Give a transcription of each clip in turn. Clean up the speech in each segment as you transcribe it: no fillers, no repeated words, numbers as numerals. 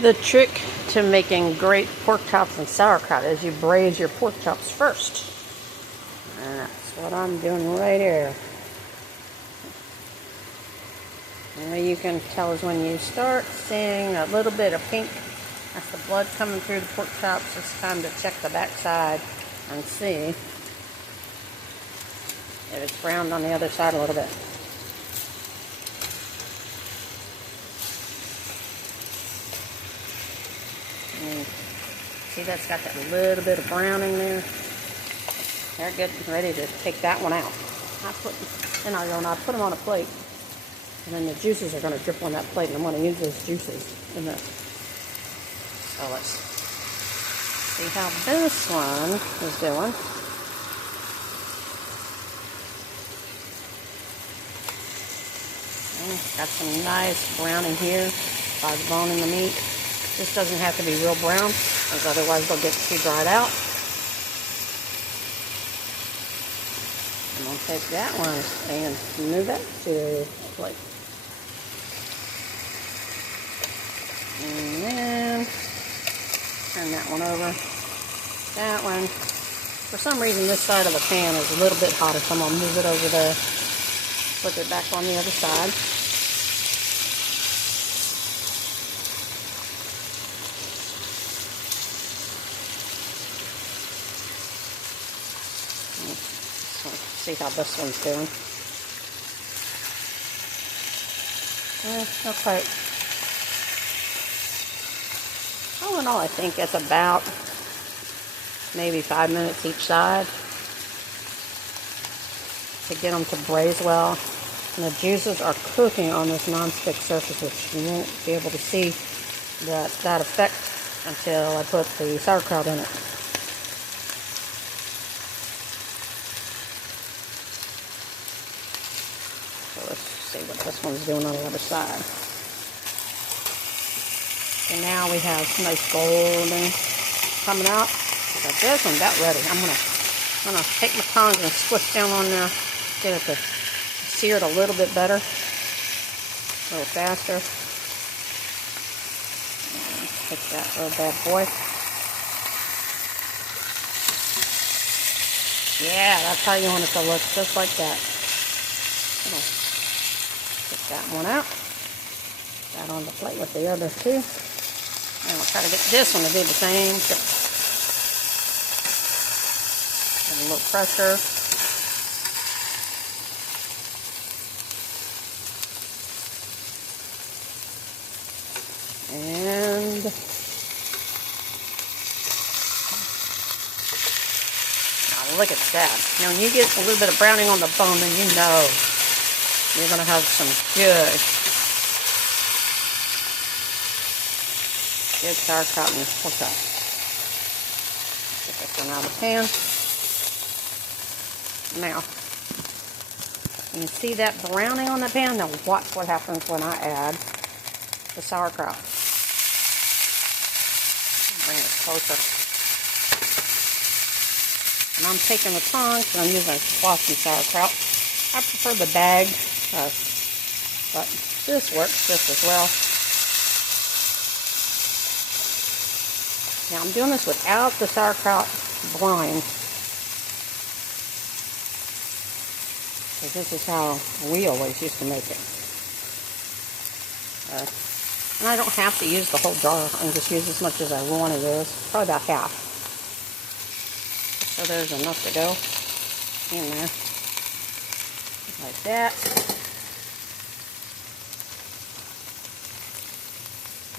The trick to making great pork chops and sauerkraut is you braise your pork chops first. And that's what I'm doing right here. And what you can tell is when you start seeing a little bit of pink, that's the blood coming through the pork chops. It's time to check the back side and see if it's browned on the other side a little bit. And see, that's got that little bit of browning there. They're getting ready to take that one out. I put them on a plate, and then the juices are going to drip on that plate, and I'm going to use those juices in this. So let's see how this one is doing. Got some nice browning here by the bone in the meat. This doesn't have to be real brown, because otherwise they'll get too dried out. I'm going to take that one and move that to a plate. And then turn that one over. That one, for some reason this side of the pan is a little bit hotter, so I'm going to move it over there. Flip it back on the other side. See how this one's doing. Not quite. All in all, I think it's about maybe 5 minutes each side to get them to braise well. And the juices are cooking on this non-stick surface, which you won't be able to see that effect until I put the sauerkraut in it. So let's see what this one's doing on the other side. And now we have some nice golden coming out. So this one's about ready. I'm gonna take my tongs and squish down on there, get it to sear it a little bit better, a little faster. And take that little bad boy. Yeah, that's how you want it to look, just like that. Take that one out. That on the plate with the other two. And we'll try to get this one to do the same. Give it a little pressure. And now look at that. Now when you get a little bit of browning on the bone, then you know you're going to have some good sauerkraut and pork chop. Get this one out of the pan. Now, you see that browning on the pan? Now watch what happens when I add the sauerkraut. Bring it closer. And I'm taking the tongs, and I'm using flossy sauerkraut. I prefer the bag, but this works just as well. Now I'm doing this without the sauerkraut brine. Because this is how we always used to make it. And I don't have to use the whole jar. I can just use as much as I want to use. Probably about half. So there's enough to go in there. Like that.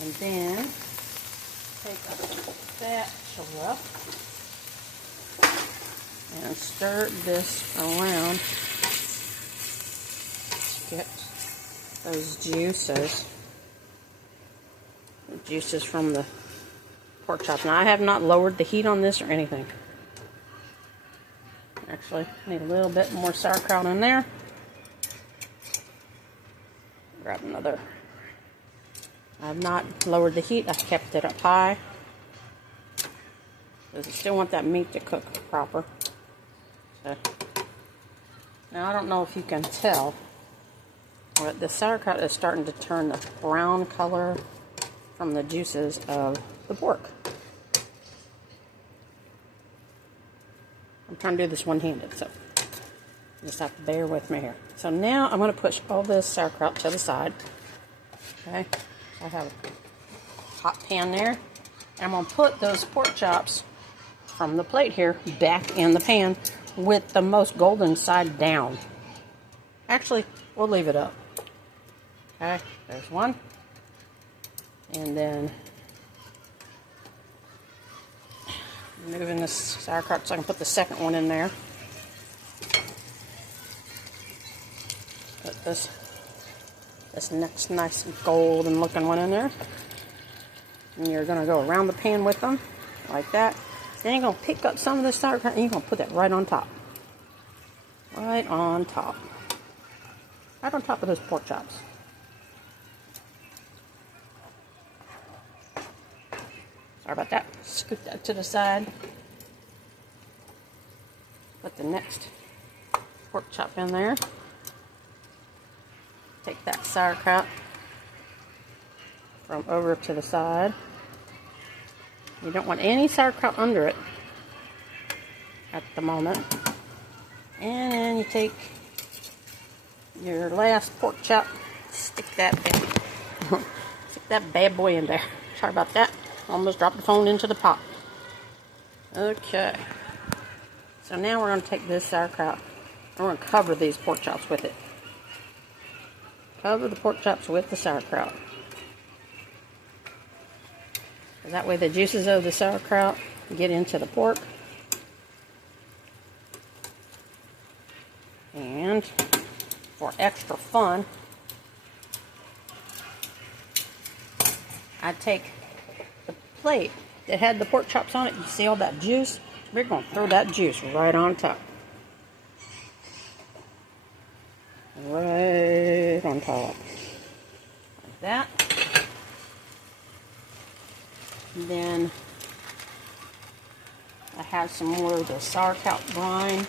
And then take a spatula and stir this around to get those juices. The juices from the pork chops. Now I have not lowered the heat on this or anything. Actually, need a little bit more sauerkraut in there. Grab another. I've not lowered the heat. I've kept it up high. Because I still want that meat to cook proper. So, now I don't know if you can tell, but the sauerkraut is starting to turn the brown color from the juices of the pork. I'm trying to do this one-handed, so you just have to bear with me here. So now I'm going to push all this sauerkraut to the side. Okay, I have a hot pan there. And I'm going to put those pork chops from the plate here back in the pan with the most golden side down. Actually, we'll leave it up. Okay, there's one. And then moving this sauerkraut so I can put the second one in there. Put this next nice golden looking one in there. And you're going to go around the pan with them like that. Then you're going to pick up some of this sauerkraut and you're going to put that right on top. Right on top. Right on top of those pork chops. Sorry about that. Scoop that to the side. Put the next pork chop in there. Take that sauerkraut from over to the side. You don't want any sauerkraut under it at the moment. And then you take your last pork chop, stick that bad boy in there. Sorry about that. Almost dropped the phone into the pot. Okay. So now we're going to take this sauerkraut. We're going to cover these pork chops with it. Cover the pork chops with the sauerkraut. That way the juices of the sauerkraut get into the pork. And for extra fun, I take the plate that had the pork chops on it. You see all that juice? We're going to throw that juice right on top. Right on top. Like that. And then I have some more of the sauerkraut brine.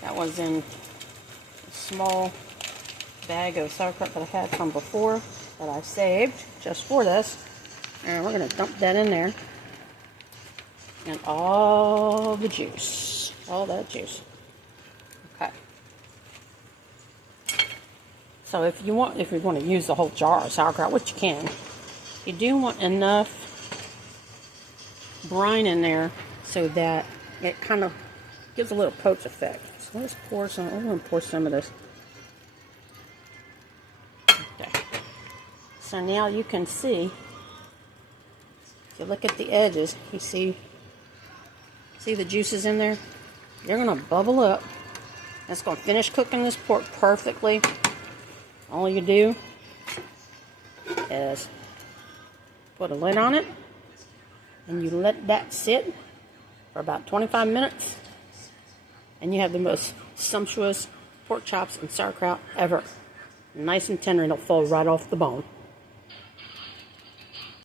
That was in a small bag of sauerkraut that I had from before that I saved just for this. And we're going to dump that in there. And all the juice. All that juice. Okay. So if you want to use the whole jar of sauerkraut, which you can, you do want enough brine in there so that it kind of gives a little poach effect. So let's pour some. I'm going to pour some of this. Okay. So now you can see. If you look at the edges, you see the juices in there? They're going to bubble up. That's going to finish cooking this pork perfectly. All you do is put a lid on it, and you let that sit for about 25 minutes, and you have the most sumptuous pork chops and sauerkraut ever. Nice and tender, and it'll fall right off the bone.